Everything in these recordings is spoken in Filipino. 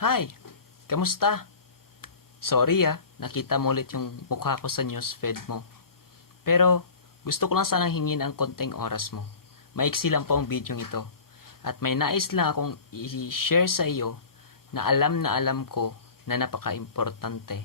Hi! Kamusta? Sorry nakita mo ulit yung mukha ko sa newsfeed mo. Pero gusto ko lang sanang hingin ang konting oras mo. Maiksi lang po ang video ito. At may nais lang akong i-share sa iyo na alam ko na napaka-importante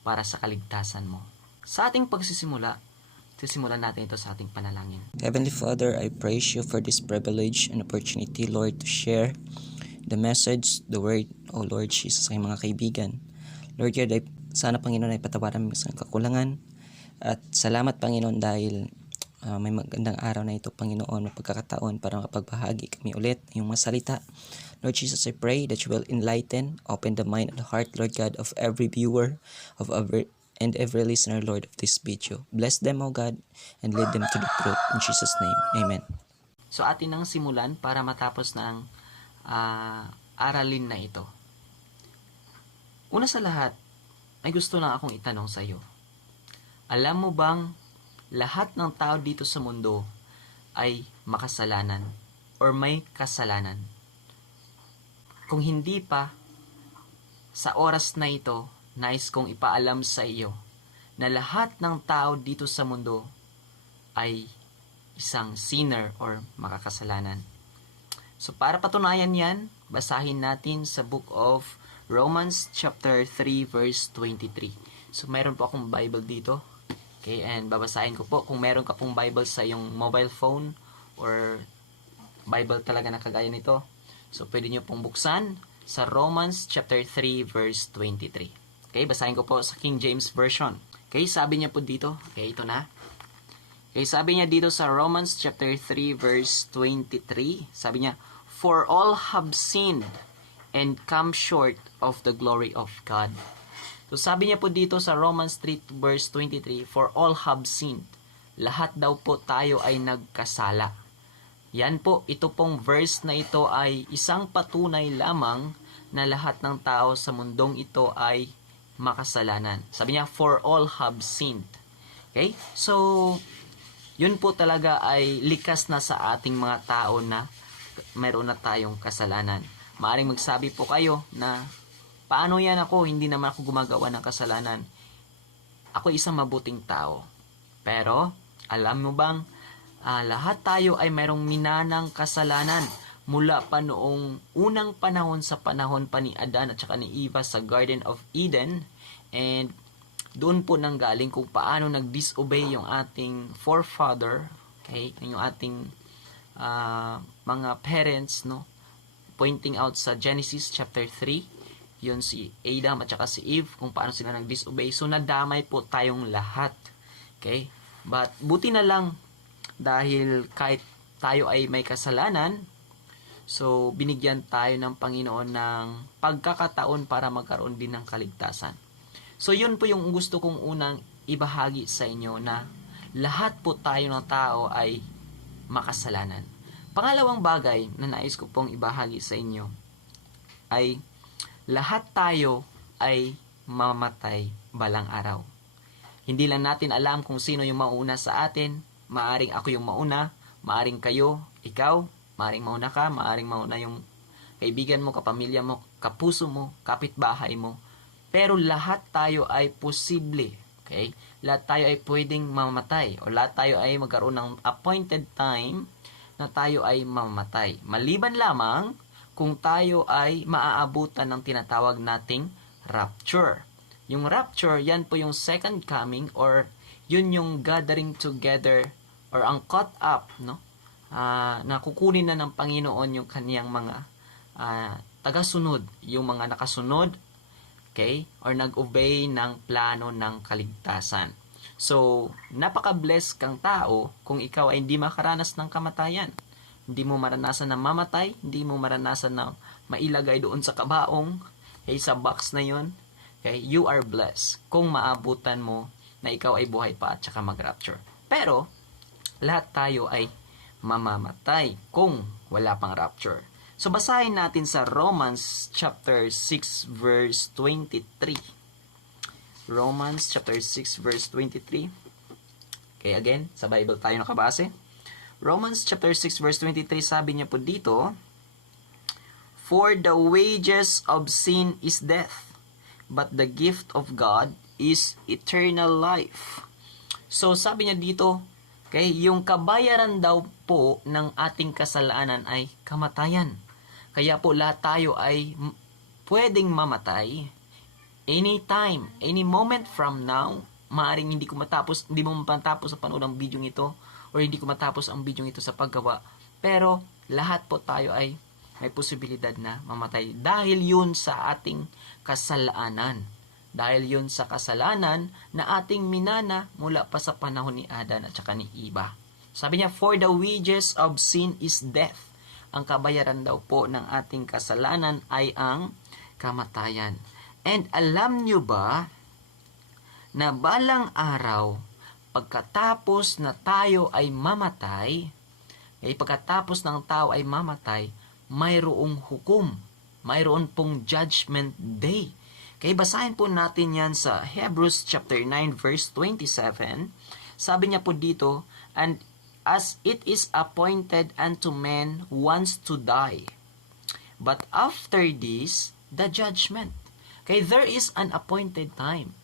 para sa kaligtasan mo. Sa ating pagsisimula, sisimulan natin ito sa ating panalangin. Heavenly Father, I praise you for this privilege and opportunity, Lord, to share the message, the word, O Lord Jesus, sa mga kaibigan. Lord God, sana Panginoon ay patawaran mo sa kakulangan. At salamat Panginoon dahil may magandang araw na ito, Panginoon, pagkakataon para makapagbahagi kami ulit yung mga salita. Lord Jesus, I pray that you will enlighten, open the mind and the heart, Lord God, of every viewer, of every listener, Lord, of this video. Bless them, O God, and lead them to the truth. In Jesus' name, Amen. So atin nang simulan para matapos na ang aralin na ito. Una sa lahat, ay gusto lang akong itanong sa iyo. Alam mo bang lahat ng tao dito sa mundo ay makasalanan or may kasalanan? Kung hindi pa, sa oras na ito, nais kong ipaalam sa iyo na lahat ng tao dito sa mundo ay isang sinner or makakasalanan. So para patunayan yan, basahin natin sa book of Romans chapter 3 verse 23. So mayroon po akong Bible dito. Okay, and babasahin ko po. Kung meron ka pong Bible sa iyong mobile phone or Bible talaga na kagaya nito, so pwede nyo pong buksan sa Romans chapter 3 verse 23. Okay, basahin ko po sa King James Version. Okay, sabi niya po dito. Okay, ito na. Okay, sabi niya dito sa Romans chapter 3 verse 23, sabi niya, "For all have sinned and come short of the glory of God." So sabi niya po dito sa Romans 3 verse 23, "For all have sinned." Lahat daw po tayo ay nagkasala. Yan po, ito pong verse na ito ay isang patunay lamang na lahat ng tao sa mundong ito ay makasalanan. Sabi niya, "For all have sinned." Okay? So yun po talaga ay likas na sa ating mga tao na mayroon na tayong kasalanan. Maaring magsabi po kayo na, paano yan ako? Hindi naman ako gumagawa ng kasalanan. Ako isang mabuting tao. Pero, alam mo bang, lahat tayo ay mayroong minanang kasalanan mula pa noong unang panahon sa panahon pa ni Adan at saka ni Eva sa Garden of Eden. And doon po nanggaling kung paano nag-disobey yung ating forefather, okay, yung ating mga parents, no, pointing out sa Genesis chapter 3, yun si Adam at saka si Eve, kung paano sila nag-disobey. So nadamay po tayong lahat, okay, but buti na lang dahil kahit tayo ay may kasalanan, so binigyan tayo ng Panginoon ng pagkakataon para magkaroon din ng kaligtasan. So yun po yung gusto kong unang ibahagi sa inyo, na lahat po tayo ng tao ay makasalanan. Pangalawang bagay na nais ko pong ibahagi sa inyo ay lahat tayo ay mamatay balang araw. Hindi lang natin alam kung sino yung mauna sa atin. Maaring ako yung mauna, maaring kayo, ikaw, maaring mauna ka, maaring mauna yung kaibigan mo, kapamilya mo, kapuso mo, kapitbahay mo. Pero lahat tayo ay posible, okay? Lahat tayo ay pwedeng mamatay, o lahat tayo ay magkaroon ng appointed time na tayo ay mamatay. Maliban lamang kung tayo ay maaabutan ng tinatawag nating rapture. Yung rapture, yan po yung second coming, or yun yung gathering together or ang caught up, no? Na kukunin na ng Panginoon yung kaniyang mga tagasunod, yung mga nakasunod, okay, or nag-obey ng plano ng kaligtasan. So, napaka-bless kang tao kung ikaw ay hindi makaranas ng kamatayan. Hindi mo maranasan na mamatay, hindi mo maranasan na mailagay doon sa kabaong, okay, sa box na yon. Okay, you are blessed kung maabutan mo na ikaw ay buhay pa at saka mag-rapture. Pero, lahat tayo ay mamamatay kung wala pang rapture. So basahin natin sa Romans chapter 6 verse 23. Romans chapter 6 verse 23. Okay, again, sa Bible tayo nakabase. Romans chapter 6 verse 23, sabi niya po dito, For the wages of sin is death, but the gift of God is eternal life. So sabi niya dito, okay, yung kabayaran daw po ng ating kasalanan ay kamatayan. Kaya po lahat tayo ay pwedeng mamatay anytime, any moment from now. Maaring hindi mo matapos sa panood ang video ito, or hindi ko matapos ang video ito sa paggawa. Pero lahat po tayo ay may posibilidad na mamatay dahil yun sa ating kasalanan. Dahil yun sa kasalanan na ating minana mula pa sa panahon ni Adan at saka ni Eva. Sabi niya, for the wages of sin is death. Ang kabayaran daw po ng ating kasalanan ay ang kamatayan. And alam nyo ba na balang araw, pagkatapos na tayo ay mamatay, pagkatapos ng tao ay mamatay, mayroong hukom. Mayroon pong judgment day. Kaya basahin po natin yan sa Hebrews chapter 9 verse 27. Sabi niya po dito, and as it is appointed unto men once to die, but after this, the judgment. Okay, there is an appointed time.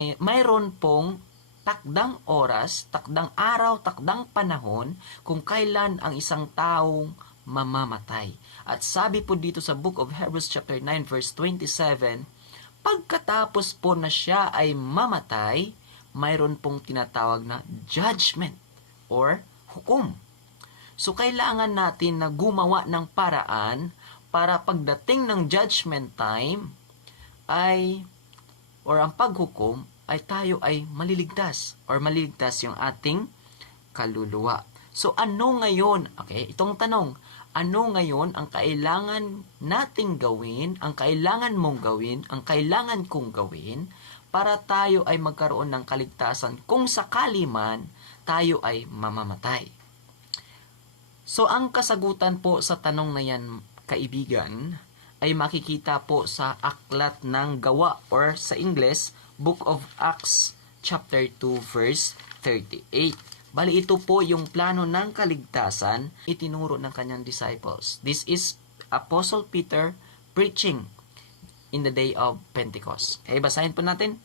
Mayroon pong takdang oras, takdang araw, takdang panahon kung kailan ang isang taong mamamatay. At sabi po dito sa book of Hebrews chapter 9 verse 27, pagkatapos po na siya ay mamatay, mayroon pong tinatawag na judgment or hukom. So kailangan natin na gumawa ng paraan para pagdating ng judgment time ay or ang paghukom ay tayo ay maliligtas or maliligtas yung ating kaluluwa. So ano ngayon? Okay, itong tanong, ano ngayon ang kailangan nating gawin, ang kailangan mong gawin, ang kailangan kong gawin para tayo ay magkaroon ng kaligtasan kung sakali man tayo ay mamamatay? So ang kasagutan po sa tanong na yan, kaibigan, ay makikita po sa aklat ng gawa or sa English, Book of Acts chapter 2 verse 38. Bali ito po yung plano ng kaligtasan itinuro ng kanyang disciples. This is Apostle Peter preaching in the day of Pentecost. Okay, basahin po natin.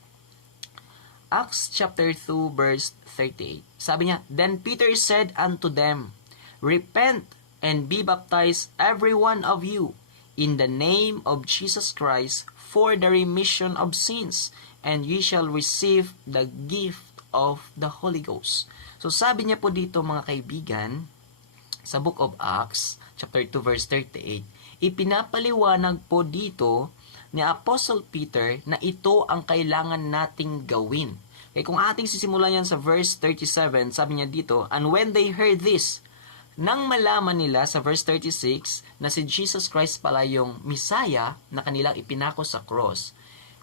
Acts chapter 2 verse 38. Sabi niya, then Peter said unto them, repent and be baptized every one of you in the name of Jesus Christ for the remission of sins, and ye shall receive the gift of the Holy Ghost. So sabi niya po dito mga kaibigan, sa Book of Acts, chapter 2 verse 38, ipinapaliwanag po dito ni Apostle Peter na ito ang kailangan nating gawin. Kaya kung ating sisimulan yan sa verse 37, sabi niya dito, and when they heard this, nang malaman nila sa verse 36 na si Jesus Christ pala yung Messiah na kanilang ipinako sa cross,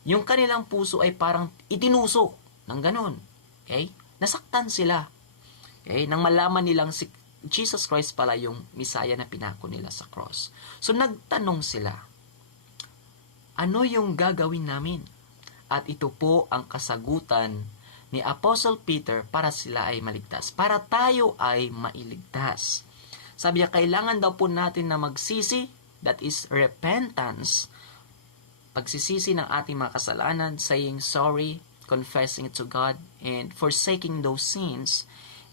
yung kanilang puso ay parang itinusok ng ganon. Okay? Nasaktan sila. Okay? Nang malaman nilang si Jesus Christ pala yung Messiah na pinako nila sa cross. So nagtanong sila, ano yung gagawin namin? At ito po ang kasagutan ni Apostle Peter para sila ay maligtas. Para tayo ay mailigtas. Sabi niya, kailangan daw po natin na magsisi, that is repentance, pagsisisi ng ating mga kasalanan, saying sorry, confessing it to God, and forsaking those sins.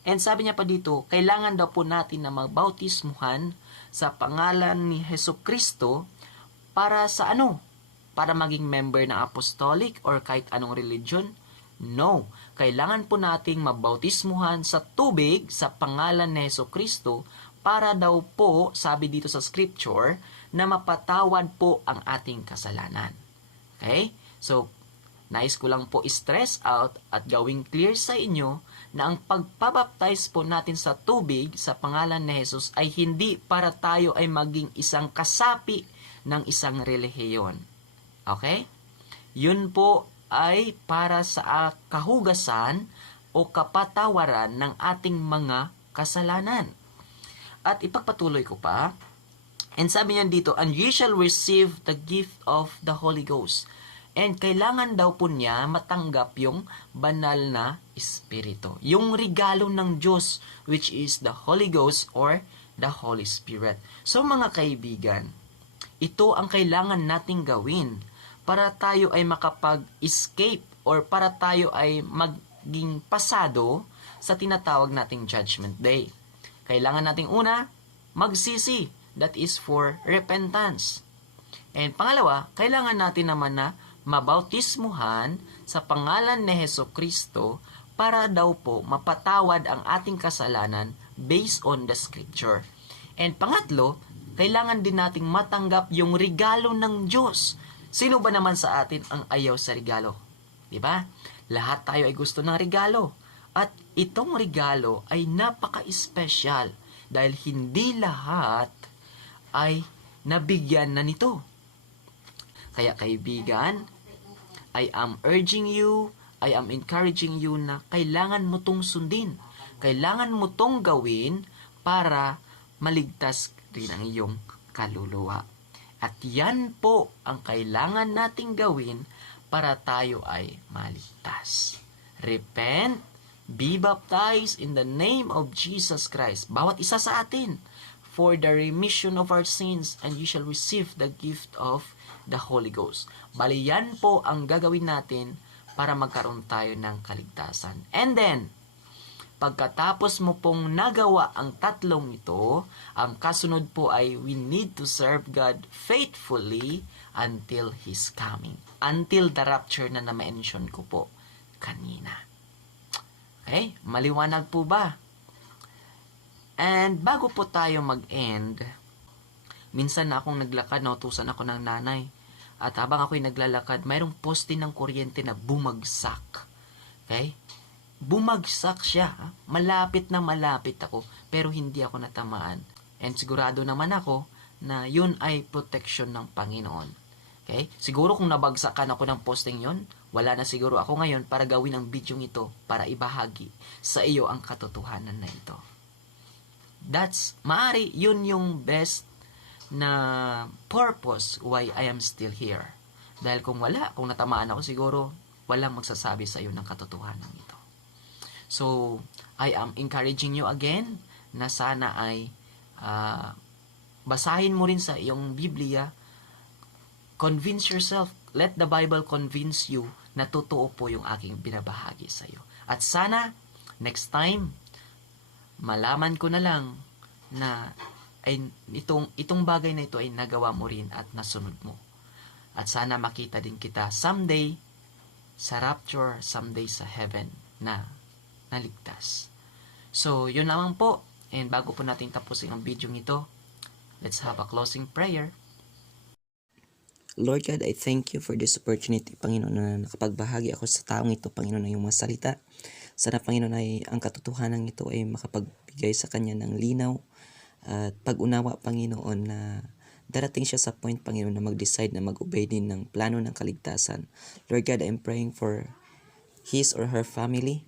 And sabi niya pa dito, kailangan daw po natin na magbautismuhan sa pangalan ni Jesucristo para sa ano? Para maging member ng apostolic or kahit anong religion? No. Kailangan po nating mabautismuhan sa tubig sa pangalan ni Jesucristo para daw po, sabi dito sa scripture, na mapatawad po ang ating kasalanan. Okay? So, nais ko lang po i-stress out at gawing clear sa inyo na ang pagpabaptize po natin sa tubig sa pangalan ni Jesus ay hindi para tayo ay maging isang kasapi ng isang relihiyon. Okay? Yun po ay para sa kahugasan o kapatawaran ng ating mga kasalanan. At ipagpatuloy ko pa, and sabi niya dito, and ye shall receive the gift of the Holy Ghost. And kailangan daw po niya matanggap yung banal na Espiritu. Yung regalo ng Diyos, which is the Holy Ghost or the Holy Spirit. So mga kaibigan, Ito ang kailangan nating gawin para tayo ay makapag-escape or para tayo ay maging pasado sa tinatawag nating Judgment Day. Kailangan nating una, magsisi. That is for repentance. And pangalawa, kailangan natin naman na mabautismuhan sa pangalan ni Hesukristo para daw po mapatawad ang ating kasalanan based on the scripture. And pangatlo, kailangan din nating matanggap yung regalo ng Diyos. Sino ba naman sa atin ang ayaw sa regalo? Diba? Lahat tayo ay gusto ng regalo. At itong regalo ay napaka-espesyal dahil hindi lahat ay nabigyan na nito. Kaya kaibigan, I am urging you, I am encouraging you na kailangan mo tong sundin. Kailangan mo tong gawin para maligtas rin ang iyong kaluluwa. At yan po ang kailangan nating gawin para tayo ay maligtas. Repent, be baptized in the name of Jesus Christ. Bawat isa sa atin, for the remission of our sins, and you shall receive the gift of the Holy Ghost. Bali, yan po ang gagawin natin para magkaroon tayo ng kaligtasan. And then, pagkatapos mo pong nagawa ang tatlong ito, ang kasunod po ay we need to serve God faithfully until His coming. Until the rapture na na-mention ko po kanina. Okay? Maliwanag po ba? And bago po tayo mag-end, minsan na akong naglakad, nautusan ako ng nanay. At habang ako'y naglalakad, mayroong poste ng kuryente na bumagsak. Okay? Bumagsak siya. Malapit na malapit ako, pero hindi ako natamaan. And sigurado naman ako na yun ay protection ng Panginoon. Okay? Siguro kung nabagsakan ako ng posting yun, wala na siguro ako ngayon para gawin ang video ito para ibahagi sa iyo ang katotohanan na ito. Maari yun yung best na purpose why I am still here. Dahil kung natamaan ako siguro, walang magsasabi sa iyo ng katotohanan ito. So, I am encouraging you again na sana ay basahin mo rin sa iyong Biblia. Convince yourself, let the Bible convince you na totoo po yung aking binabahagi sa iyo. At sana, next time, malaman ko na lang na itong bagay na ito ay nagawa mo rin at nasunod mo. At sana makita din kita someday sa rapture, someday sa heaven na naligtas. So, yun lamang po. And bago po natin tapusin ang video ito, let's have a closing prayer. Lord God, I thank you for this opportunity, Panginoon, na nakapagbahagi ako sa taong ito, Panginoon, na yung mga salita. Sana, Panginoon, ay ang katotohanan ito ay makapagbigay sa kanya ng linaw at pag-unawa, Panginoon, na darating siya sa point, Panginoon, na mag-decide na mag-obey din ng plano ng kaligtasan. Lord God, I'm praying for his or her family,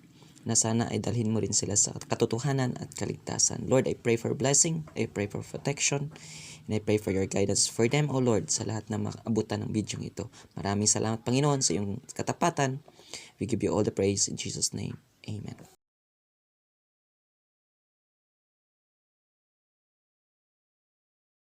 na sana ay dalhin mo rin sila sa katotohanan at kaligtasan. Lord, I pray for blessing, I pray for protection, and I pray for your guidance for them, O Lord, sa lahat na maabutan ng video ito. Maraming salamat, Panginoon, sa iyong katapatan. We give you all the praise in Jesus' name. Amen.